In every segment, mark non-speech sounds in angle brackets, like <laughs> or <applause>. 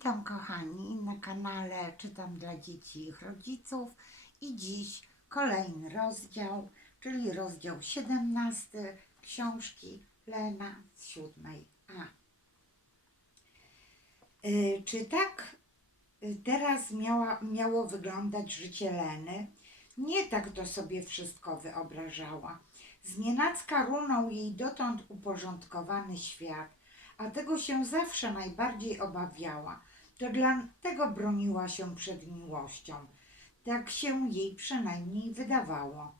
Witam kochani na kanale Czytam dla dzieci i ich rodziców i dziś kolejny rozdział, czyli rozdział 17 książki Lena z siódmej A. Y, Czy tak y, teraz miała, miało wyglądać życie Leny? Nie tak to sobie wszystko wyobrażała. Znienacka runął jej dotąd uporządkowany świat, a tego się zawsze najbardziej obawiała. To dlatego broniła się przed miłością. Tak się jej przynajmniej wydawało.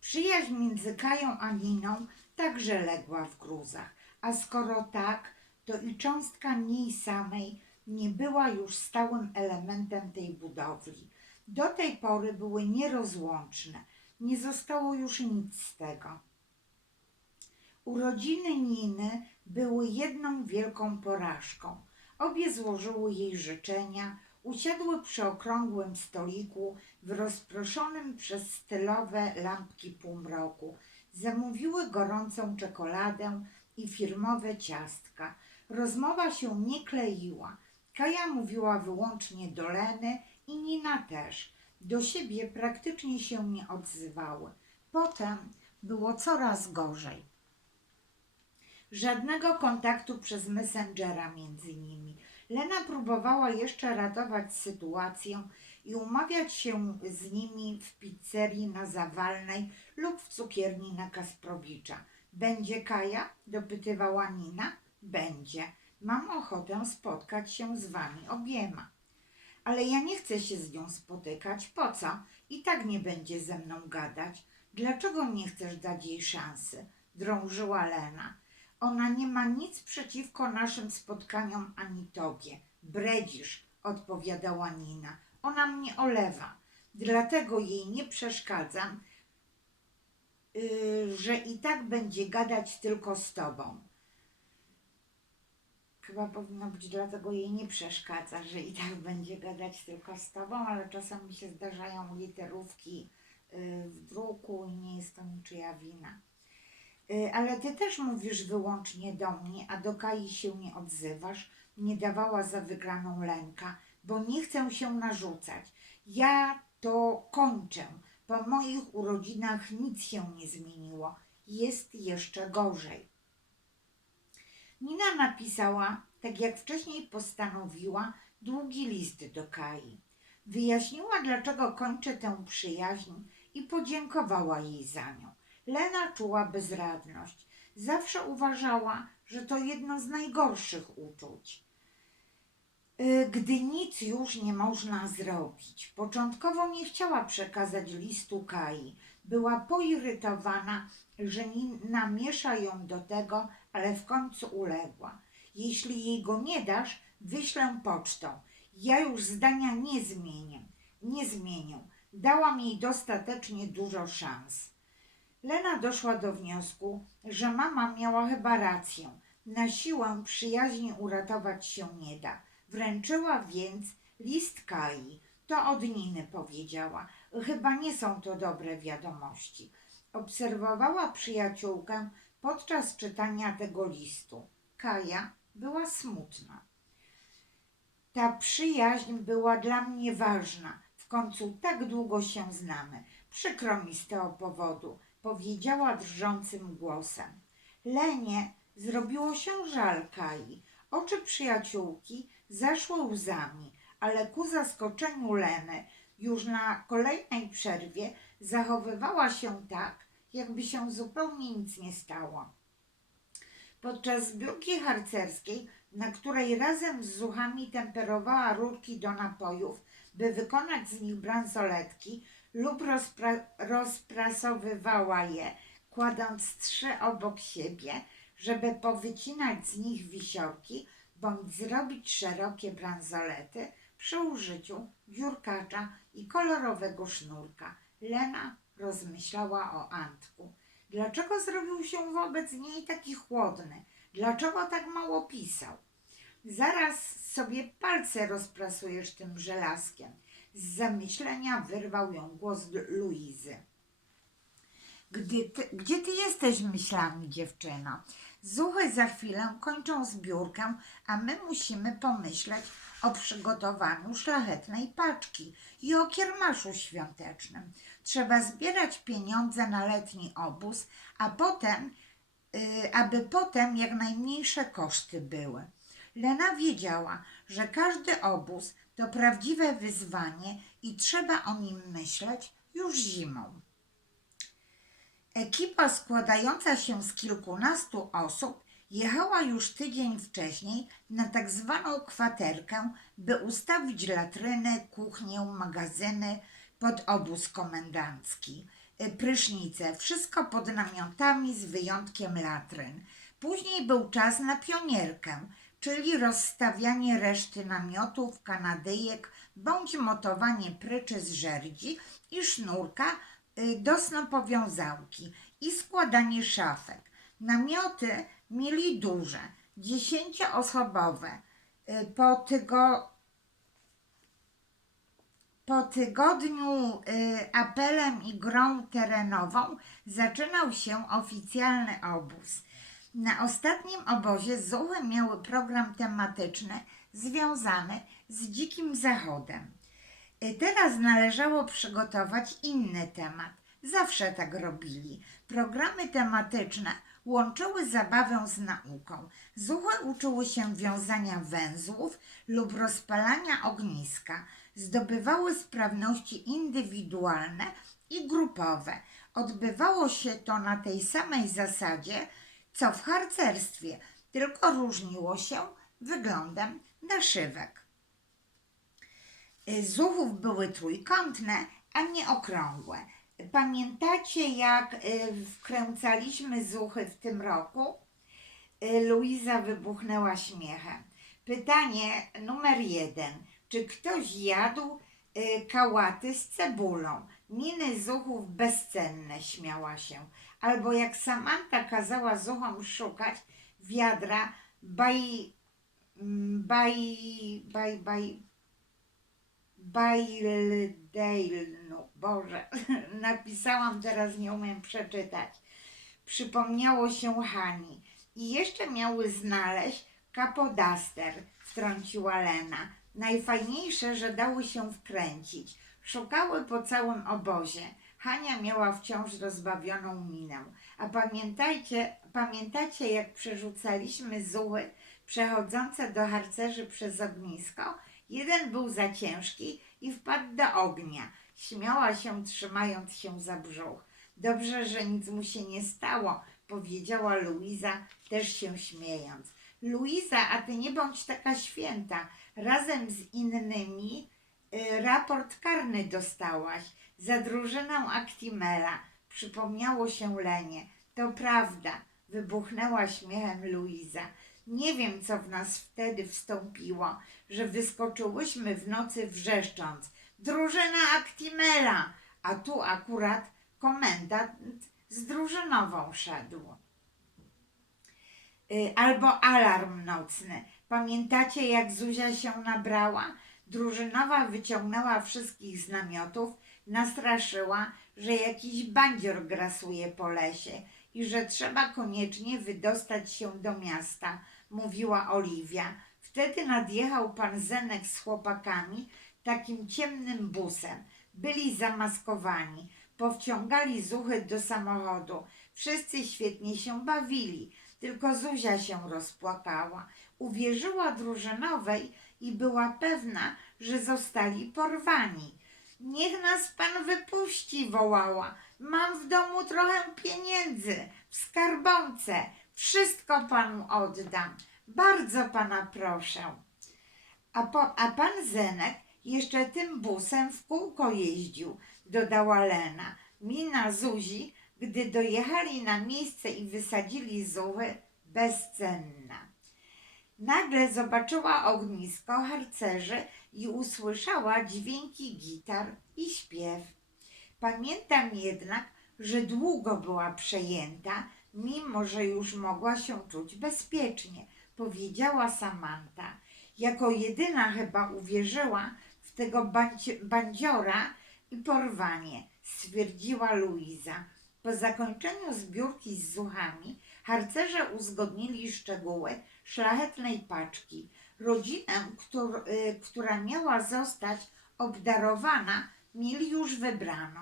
Przyjaźń między Kają a Niną także legła w gruzach, a skoro tak, to i cząstka niej samej nie była już stałym elementem tej budowli. Do tej pory były nierozłączne. Nie zostało już nic z tego. Urodziny Niny były jedną wielką porażką. Obie złożyły jej życzenia, usiadły przy okrągłym stoliku w rozproszonym przez stylowe lampki półmroku. Zamówiły gorącą czekoladę i firmowe ciastka. Rozmowa się nie kleiła. Kaja mówiła wyłącznie do Leny i Nina też. Do siebie praktycznie się nie odzywały. Potem było coraz gorzej. Żadnego kontaktu przez Messengera między nimi. Lena próbowała jeszcze ratować sytuację i umawiać się z nimi w pizzerii na Zawalnej lub w cukierni na Kasprowicza. Będzie Kaja? dopytywała Nina. Będzie. Mam ochotę spotkać się z wami obiema. Ale ja nie chcę się z nią spotykać. Po co? I tak nie będzie ze mną gadać. Dlaczego nie chcesz dać jej szansy? Drążyła Lena. Ona nie ma nic przeciwko naszym spotkaniom ani tobie. Bredzisz, odpowiadała Nina. Ona mnie olewa. Dlatego jej nie przeszkadzam, yy, że i tak będzie gadać tylko z tobą. Chyba powinno być dlatego jej nie przeszkadza, że i tak będzie gadać tylko z tobą, ale czasami się zdarzają literówki yy, w druku i nie jest to niczyja wina. Y, Ale ty też mówisz wyłącznie do mnie, a do Kai się nie odzywasz. Nie dawała za wygraną lęka, bo nie chcę się narzucać. Ja to kończę. Po moich urodzinach nic się nie zmieniło. Jest jeszcze gorzej. Nina napisała, tak jak wcześniej postanowiła, długi list do Kai. Wyjaśniła, dlaczego kończy tę przyjaźń i podziękowała jej za nią. Lena czuła bezradność. Zawsze uważała, że to jedno z najgorszych uczuć. Y, Gdy nic już nie można zrobić. Początkowo nie chciała przekazać listu Kai. Była poirytowana, że Nina miesza ją do tego, ale w końcu uległa. Jeśli jej go nie dasz, wyślę pocztą. Ja już zdania nie zmienię. Nie zmienię. Dałam jej dostatecznie dużo szans. Lena doszła do wniosku, że mama miała chyba rację. Na siłę przyjaźni uratować się nie da. Wręczyła więc list Kai. To od Niny powiedziała. Chyba nie są to dobre wiadomości. Obserwowała przyjaciółkę podczas czytania tego listu. Kaja była smutna. Ta przyjaźń była dla mnie ważna. W końcu tak długo się znamy. Przykro mi z tego powodu, powiedziała drżącym głosem. Lenie zrobiło się żal Kai. Oczy przyjaciółki zaszły łzami, ale ku zaskoczeniu Leny już na kolejnej przerwie zachowywała się tak, jakby się zupełnie nic nie stało. Podczas zbiórki harcerskiej, na której razem z zuchami temperowała rurki do napojów, by wykonać z nich bransoletki lub rozpra- rozprasowywała je, kładąc trzy obok siebie, żeby powycinać z nich wisiorki bądź zrobić szerokie bransolety przy użyciu dziurkacza i kolorowego sznurka. Lena rozmyślała o Antku. Dlaczego zrobił się wobec niej taki chłodny? Dlaczego tak mało pisał? Zaraz sobie palce rozprasujesz tym żelazkiem. Z zamyślenia wyrwał ją głos Luizy. Gdy ty, gdzie ty jesteś myślami, dziewczyno? Zuchy za chwilę kończą zbiórkę, a my musimy pomyśleć o przygotowaniu szlachetnej paczki i o kiermaszu świątecznym. Trzeba zbierać pieniądze na letni obóz, a potem, y, aby potem jak najmniejsze koszty były. Lena wiedziała, że każdy obóz to prawdziwe wyzwanie i trzeba o nim myśleć już zimą. Ekipa składająca się z kilkunastu osób jechała już tydzień wcześniej na tak zwaną kwaterkę, by ustawić latryny, kuchnię, magazyny pod obóz komendancki. Y, Prysznice, wszystko pod namiotami z wyjątkiem latryn. Później był czas na pionierkę, czyli rozstawianie reszty namiotów, kanadyjek bądź motowanie pryczy z żerdzi i sznurka y, do snopowiązałki i składanie szafek. Namioty mieli duże, dziesięcioosobowe. Y, Po, tygo, po tygodniu y, apelem i grą terenową zaczynał się oficjalny obóz. Na ostatnim obozie Zuchy miały program tematyczny związany z Dzikim Zachodem. Y, Teraz należało przygotować inny temat. Zawsze tak robili. Programy tematyczne łączyły zabawę z nauką. Zuchy uczyły się wiązania węzłów lub rozpalania ogniska. Zdobywały sprawności indywidualne i grupowe. Odbywało się to na tej samej zasadzie, co w harcerstwie, tylko różniło się wyglądem naszywek. Zuchów były trójkątne, a nie okrągłe. Pamiętacie, jak y, wkręcaliśmy zuchy w tym roku? Y, Luiza wybuchnęła śmiechem. Pytanie numer jeden. Czy ktoś jadł y, kałaty z cebulą? Miny zuchów bezcenne, śmiała się. Albo jak Samanta kazała zuchom szukać wiadra baj... mm, baj... baj... baj... Baildale, no Boże, <laughs> napisałam, teraz nie umiem przeczytać. Przypomniało się Hani. I jeszcze miały znaleźć kapodaster, wtrąciła Lena. Najfajniejsze, że dały się wkręcić. Szukały po całym obozie. Hania miała wciąż rozbawioną minę. A pamiętajcie, pamiętacie, jak przerzucaliśmy zuły przechodzące do harcerzy przez ognisko? Jeden był za ciężki i wpadł do ognia. Śmiała się, trzymając się za brzuch. Dobrze, że nic mu się nie stało, powiedziała Luiza, też się śmiejąc. Luiza, a ty nie bądź taka święta. Razem z innymi y, raport karny dostałaś za drużynę Actimela. Przypomniało się Lenie. To prawda, wybuchnęła śmiechem Luiza. Nie wiem, co w nas wtedy wstąpiło, że wyskoczyłyśmy w nocy wrzeszcząc. Drużyna Actimela! A tu akurat komendant z drużynową szedł. Y, Albo alarm nocny. Pamiętacie, jak Zuzia się nabrała? Drużynowa wyciągnęła wszystkich z namiotów, nastraszyła, że jakiś bandzior grasuje po lesie i że trzeba koniecznie wydostać się do miasta, mówiła Oliwia. Wtedy nadjechał pan Zenek z chłopakami takim ciemnym busem. Byli zamaskowani, powciągali zuchy do samochodu. Wszyscy świetnie się bawili, tylko Zuzia się rozpłakała. Uwierzyła drużynowej i była pewna, że zostali porwani. Niech nas pan wypuści, wołała. Mam w domu trochę pieniędzy, w skarbonce. Wszystko panu oddam. Bardzo pana proszę. A, po, a pan Zenek jeszcze tym busem w kółko jeździł, dodała Lena. Mina Zuzi, gdy dojechali na miejsce i wysadzili zuchy, bezcenna. Nagle zobaczyła ognisko harcerzy i usłyszała dźwięki gitar i śpiew. Pamiętam jednak, że długo była przejęta, mimo że już mogła się czuć bezpiecznie, powiedziała Samanta. Jako jedyna chyba uwierzyła w tego bandziora i porwanie, stwierdziła Luiza. Po zakończeniu zbiórki z zuchami Harcerze uzgodnili szczegóły szlachetnej paczki. Rodzinę, któr, y, która miała zostać obdarowana, mieli już wybraną.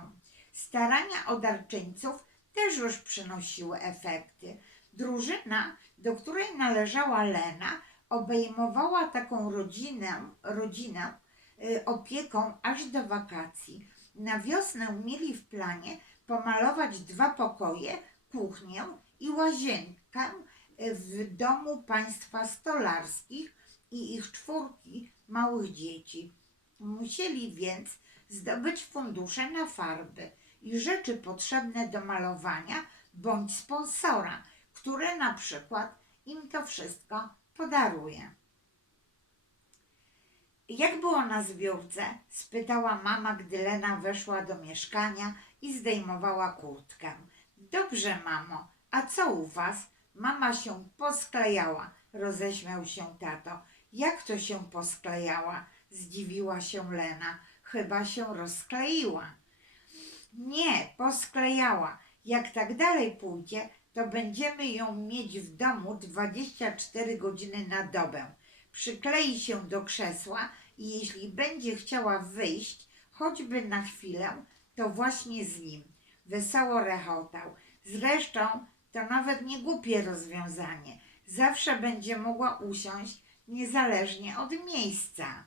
Starania o darczyńców też już przynosiły efekty. Drużyna, do której należała Lena, obejmowała taką rodzinę, rodzinę y, opieką aż do wakacji. Na wiosnę mieli w planie pomalować dwa pokoje, kuchnię i łazienkę y, w domu państwa stolarskich i ich czwórki małych dzieci. Musieli więc zdobyć fundusze na farby i rzeczy potrzebne do malowania bądź sponsora, który na przykład im to wszystko podaruje. Jak było na zbiórce? spytała mama, gdy Lena weszła do mieszkania i zdejmowała kurtkę. Dobrze, mamo. A co u was? Mama się posklejała, roześmiał się tato. Jak to się posklejała? Zdziwiła się Lena. Chyba się rozkleiła. Nie, posklejała. Jak tak dalej pójdzie, to będziemy ją mieć w domu 24 godziny na dobę. Przyklei się do krzesła i jeśli będzie chciała wyjść, choćby na chwilę, to właśnie z nim. Wesoło rechotał. Zresztą to nawet nie głupie rozwiązanie. Zawsze będzie mogła usiąść niezależnie od miejsca.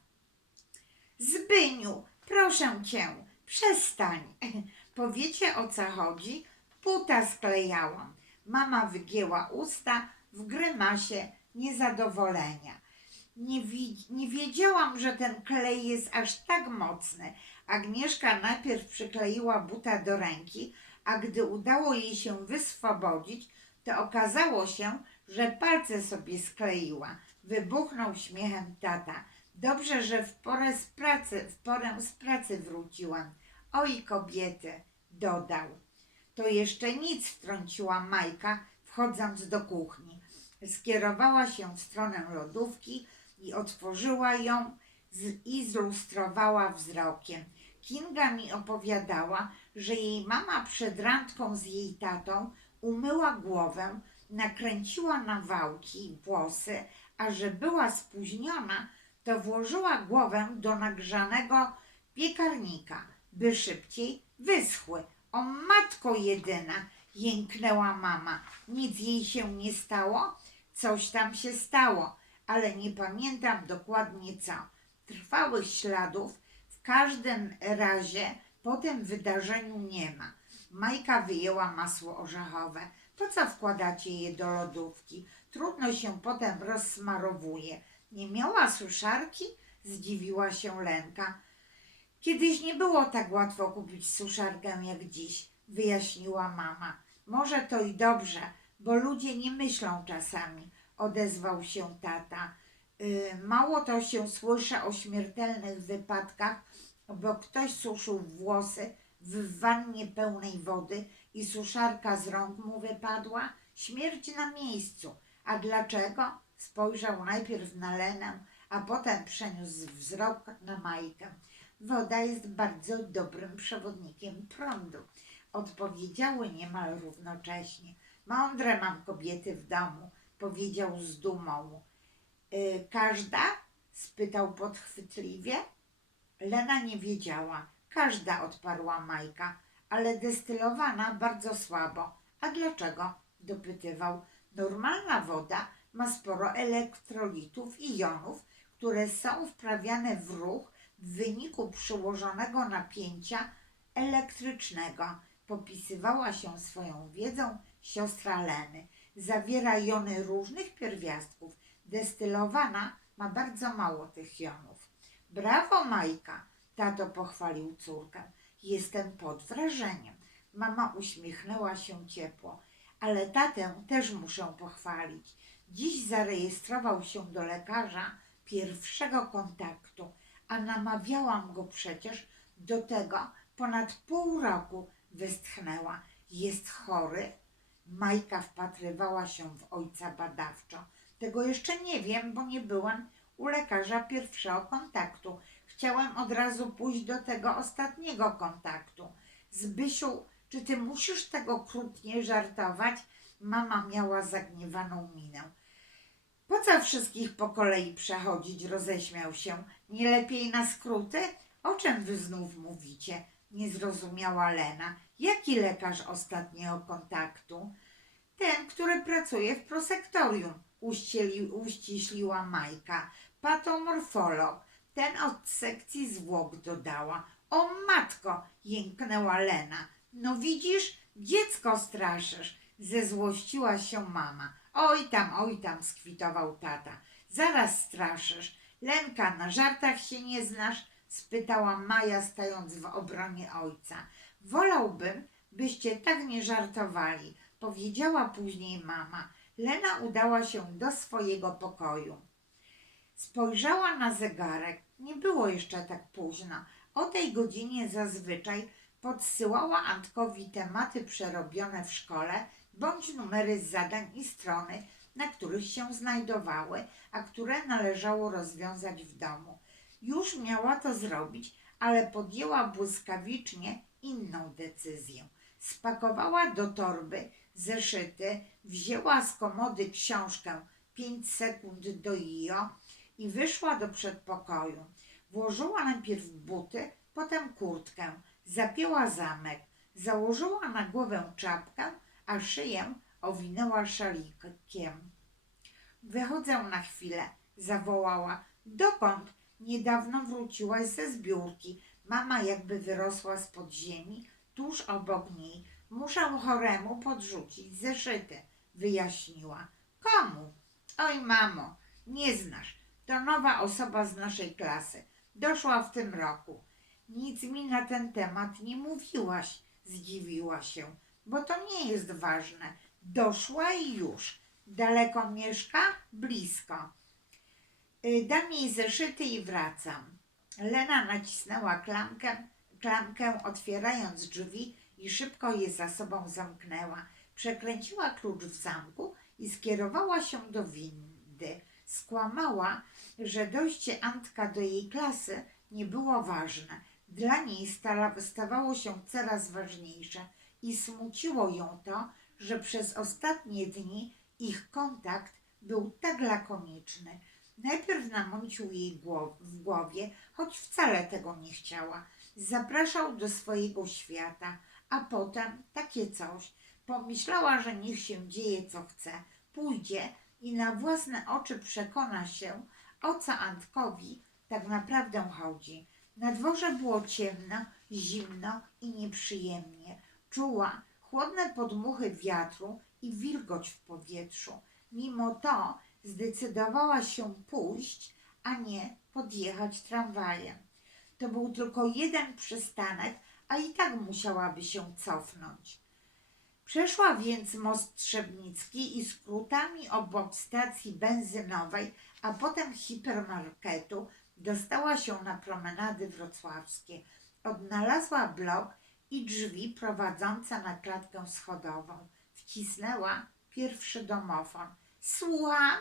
Zbyniu, proszę cię, przestań. <laughs> Powiecie o co chodzi? Buta sklejałam. Mama wygięła usta w grymasie niezadowolenia. Nie, wi- nie wiedziałam, że ten klej jest aż tak mocny. Agnieszka najpierw przykleiła buta do ręki, a gdy udało jej się wyswobodzić, to okazało się, że palce sobie skleiła. Wybuchnął śmiechem tata. Dobrze, że w porę z pracy, w porę z pracy wróciłam. Oj, kobiety, dodał. To jeszcze nic, wtrąciła Majka, wchodząc do kuchni. Skierowała się w stronę lodówki i otworzyła ją z, i zlustrowała wzrokiem. Kinga mi opowiadała, że jej mama przed randką z jej tatą umyła głowę, nakręciła na wałki włosy, a że była spóźniona, to włożyła głowę do nagrzanego piekarnika, by szybciej wyschły. O matko jedyna, jęknęła mama. Nic jej się nie stało? Coś tam się stało, ale nie pamiętam dokładnie co. Trwałych śladów w każdym razie po tym wydarzeniu nie ma. Majka wyjęła masło orzechowe. Po co wkładacie je do lodówki? Trudno się potem rozsmarowuje. Nie miała suszarki? Zdziwiła się Lenka. Kiedyś nie było tak łatwo kupić suszarkę jak dziś, wyjaśniła mama. Może to i dobrze, bo ludzie nie myślą czasami, odezwał się tata. Yy, mało to się słyszy o śmiertelnych wypadkach, bo ktoś suszył włosy w wannie pełnej wody i suszarka z rąk mu wypadła. Śmierć na miejscu. A dlaczego? Spojrzał najpierw na Lenę, a potem przeniósł wzrok na Majkę. Woda jest bardzo dobrym przewodnikiem prądu. Odpowiedziały niemal równocześnie. Mądre mam kobiety w domu, powiedział z dumą. Y, każda? spytał podchwytliwie. Lena nie wiedziała. Każda, odparła Majka, ale destylowana bardzo słabo. A dlaczego? dopytywał. Normalna woda ma sporo elektrolitów i jonów, które są wprawiane w ruch w wyniku przyłożonego napięcia elektrycznego. Popisywała się swoją wiedzą siostra Leny. Zawiera jony różnych pierwiastków. Destylowana ma bardzo mało tych jonów. Brawo, Majka! Tato pochwalił córkę. Jestem pod wrażeniem. Mama uśmiechnęła się ciepło. Ale tatę też muszę pochwalić. Dziś zarejestrował się do lekarza pierwszego kontaktu, a namawiałam go przecież do tego ponad pół roku, westchnęła. Jest chory? Majka wpatrywała się w ojca badawczo. Tego jeszcze nie wiem, bo nie byłam u lekarza pierwszego kontaktu. Chciałem od razu pójść do tego ostatniego kontaktu. Zbysiu, czy ty musisz tego krutnie żartować? Mama miała zagniewaną minę. Po co wszystkich po kolei przechodzić? Roześmiał się. Nie lepiej na skróty? O czym wy znów mówicie? Nie zrozumiała Lena. Jaki lekarz ostatniego kontaktu? Ten, który pracuje w prosektorium, uścieli, uściśliła Majka. Patomorfolog. Ten od sekcji zwłok dodała. O matko! jęknęła Lena. No widzisz, dziecko straszysz. Zezłościła się mama. Oj tam, oj tam, skwitował tata. Zaraz straszysz. Lenka, na żartach się nie znasz? spytała Maja, stając w obronie ojca. Wolałbym, byście tak nie żartowali, powiedziała później mama. Lena udała się do swojego pokoju. Spojrzała na zegarek. Nie było jeszcze tak późno. O tej godzinie zazwyczaj podsyłała Antkowi tematy przerobione w szkole bądź numery zadań i strony, na których się znajdowały, a które należało rozwiązać w domu. Już miała to zrobić, ale podjęła błyskawicznie inną decyzję. Spakowała do torby zeszyty, wzięła z komody książkę 5 sekund do IO i wyszła do przedpokoju. Włożyła najpierw buty, potem kurtkę, zapięła zamek, założyła na głowę czapkę, a szyję owinęła szalikiem. Wychodzę na chwilę, zawołała. Dokąd? Niedawno wróciłaś ze zbiórki. Mama jakby wyrosła z podziemi, tuż obok niej. Muszę choremu podrzucić zeszyty, wyjaśniła. Komu? Oj, mamo, nie znasz. To nowa osoba z naszej klasy. Doszła w tym roku. Nic mi na ten temat nie mówiłaś, zdziwiła się, bo to nie jest ważne. Doszła i już. Daleko mieszka? Blisko. Y, Dam jej zeszyty i wracam. Lena nacisnęła klamkę, klamkę, otwierając drzwi i szybko je za sobą zamknęła. Przekręciła klucz w zamku i skierowała się do windy. Skłamała, że dojście Antka do jej klasy nie było ważne. Dla niej stala, stawało się coraz ważniejsze i smuciło ją to, że przez ostatnie dni ich kontakt był tak lakoniczny. Najpierw namącił jej w głowie, choć wcale tego nie chciała. Zapraszał do swojego świata, a potem takie coś. Pomyślała, że niech się dzieje co chce. Pójdzie i na własne oczy przekona się, o co Antkowi tak naprawdę chodzi. Na dworze było ciemno, zimno i nieprzyjemnie. Czuła chłodne podmuchy wiatru i wilgoć w powietrzu. Mimo to zdecydowała się pójść, a nie podjechać tramwajem. To był tylko jeden przystanek, a i tak musiałaby się cofnąć. Przeszła więc most Trzebnicki i skrótami obok stacji benzynowej, a potem hipermarketu dostała się na promenady wrocławskie. Odnalazła blok i drzwi prowadzące na klatkę schodową. Wcisnęła pierwszy domofon. Słucham,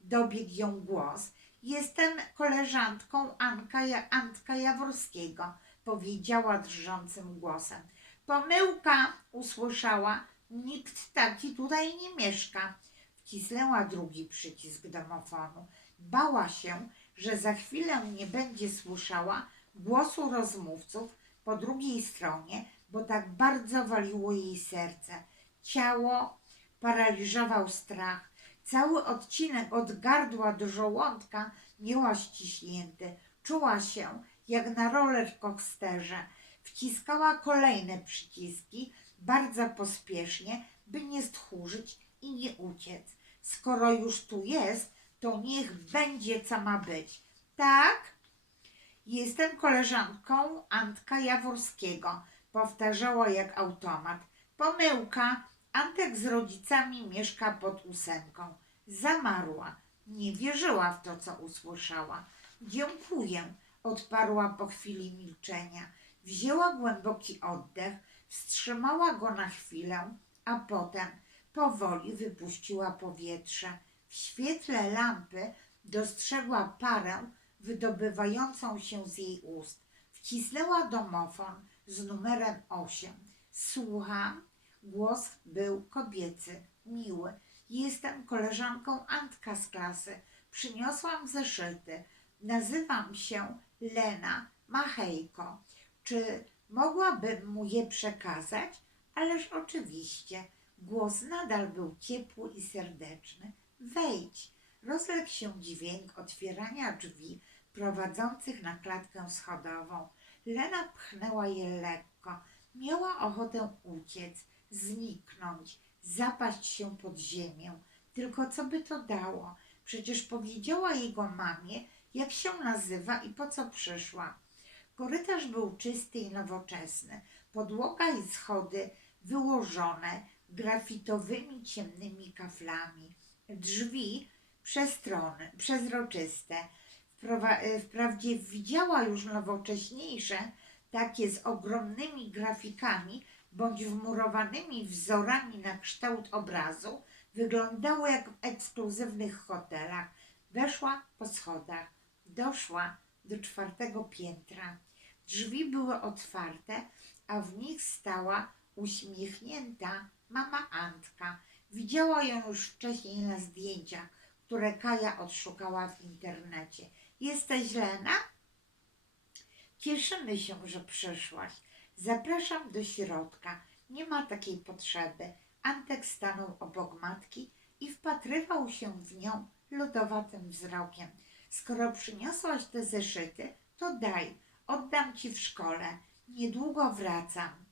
dobiegł ją głos. Jestem koleżantką Anka, Antka Jaworskiego, powiedziała drżącym głosem. Pomyłka, usłyszała. Nikt taki tutaj nie mieszka. Wcisnęła drugi przycisk domofonu. Bała się, że za chwilę nie będzie słyszała głosu rozmówców po drugiej stronie, bo tak bardzo waliło jej serce. Ciało paraliżował strach. Cały odcinek od gardła do żołądka miała ściśnięty. Czuła się jak na roller coasterze. Wciskała kolejne przyciski bardzo pospiesznie, by nie stchórzyć i nie uciec. Skoro już tu jest, to niech będzie co ma być. Tak? Jestem koleżanką Antka Jaworskiego, powtarzała jak automat. Pomyłka. Antek z rodzicami mieszka pod ósemką. Zamarła. Nie wierzyła w to, co usłyszała. Dziękuję, odparła po chwili milczenia. Wzięła głęboki oddech, wstrzymała go na chwilę, a potem powoli wypuściła powietrze. W świetle lampy dostrzegła parę wydobywającą się z jej ust. Wcisnęła domofon z numerem 8. Słucham. Głos był kobiecy, miły. Jestem koleżanką Antka z klasy. Przyniosłam zeszyty. Nazywam się Lena Machejko. Czy mogłabym mu je przekazać? Ależ oczywiście. Głos nadal był ciepły i serdeczny. Wejdź. Rozległ się dźwięk otwierania drzwi prowadzących na klatkę schodową. Lena pchnęła je lekko. Miała ochotę uciec, zniknąć, zapaść się pod ziemię. Tylko co by to dało? Przecież powiedziała jego mamie, jak się nazywa i po co przyszła. Korytarz był czysty i nowoczesny. Podłoga i schody wyłożone grafitowymi ciemnymi kaflami. Drzwi przestrony, przezroczyste. E, wprawdzie widziała już nowocześniejsze, takie z ogromnymi grafikami bądź wmurowanymi wzorami na kształt obrazu, wyglądały jak w ekskluzywnych hotelach. Weszła po schodach, doszła do czwartego piętra. Drzwi były otwarte, a w nich stała uśmiechnięta mama Antka. Widziała ją już wcześniej na zdjęciach, które Kaja odszukała w internecie. Jesteś Lena? Cieszymy się, że przyszłaś. Zapraszam do środka. Nie ma takiej potrzeby. Antek stanął obok matki i wpatrywał się w nią lodowatym wzrokiem. Skoro przyniosłaś te zeszyty, to daj, oddam ci w szkole. Niedługo wracam.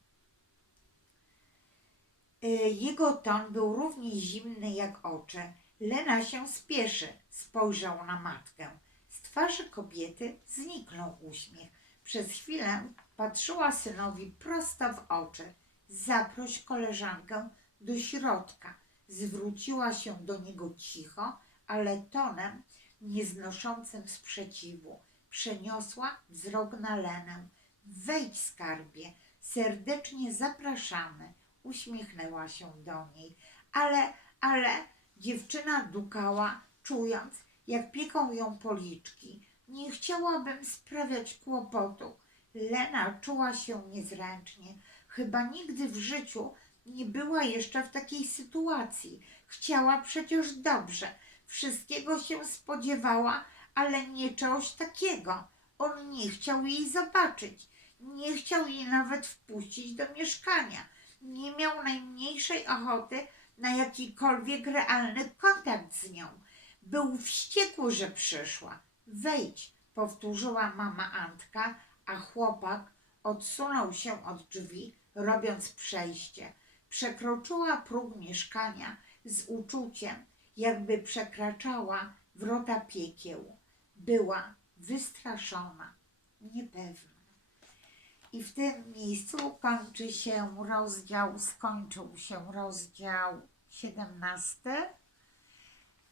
Y, Jego ton był równie zimny jak oczy. Lena się spieszy, spojrzał na matkę. Z twarzy kobiety zniknął uśmiech. Przez chwilę patrzyła synowi prosto w oczy. Zaproś koleżankę do środka. Zwróciła się do niego cicho, ale tonem nieznoszącym sprzeciwu. Przeniosła wzrok na Lenę. Wejdź, skarbie, serdecznie zapraszamy. Uśmiechnęła się do niej. Ale, ale, dziewczyna dukała, czując, jak pieką ją policzki. Nie chciałabym sprawiać kłopotu. Lena czuła się niezręcznie. Chyba nigdy w życiu nie była jeszcze w takiej sytuacji. Chciała przecież dobrze. Wszystkiego się spodziewała, ale nie czegoś takiego. On nie chciał jej zobaczyć. Nie chciał jej nawet wpuścić do mieszkania. Nie miał najmniejszej ochoty na jakikolwiek realny kontakt z nią. Był wściekły, że przyszła. Wejdź, powtórzyła mama Antka, a chłopak odsunął się od drzwi, robiąc przejście. Przekroczyła próg mieszkania z uczuciem, jakby przekraczała wrota piekieł. Była wystraszona, niepewna. I w tym miejscu kończy się rozdział, skończył się rozdział 17.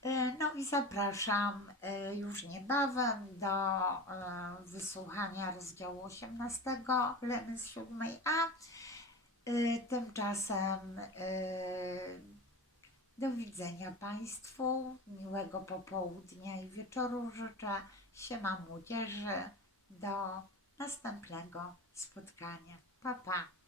E, No i zapraszam e, już niebawem do e, wysłuchania rozdziału 18 Leny z 7a. E, Tymczasem do widzenia Państwu, miłego popołudnia i wieczoru życzę. Siema młodzieży, do następnego spotkania. Pa, pa.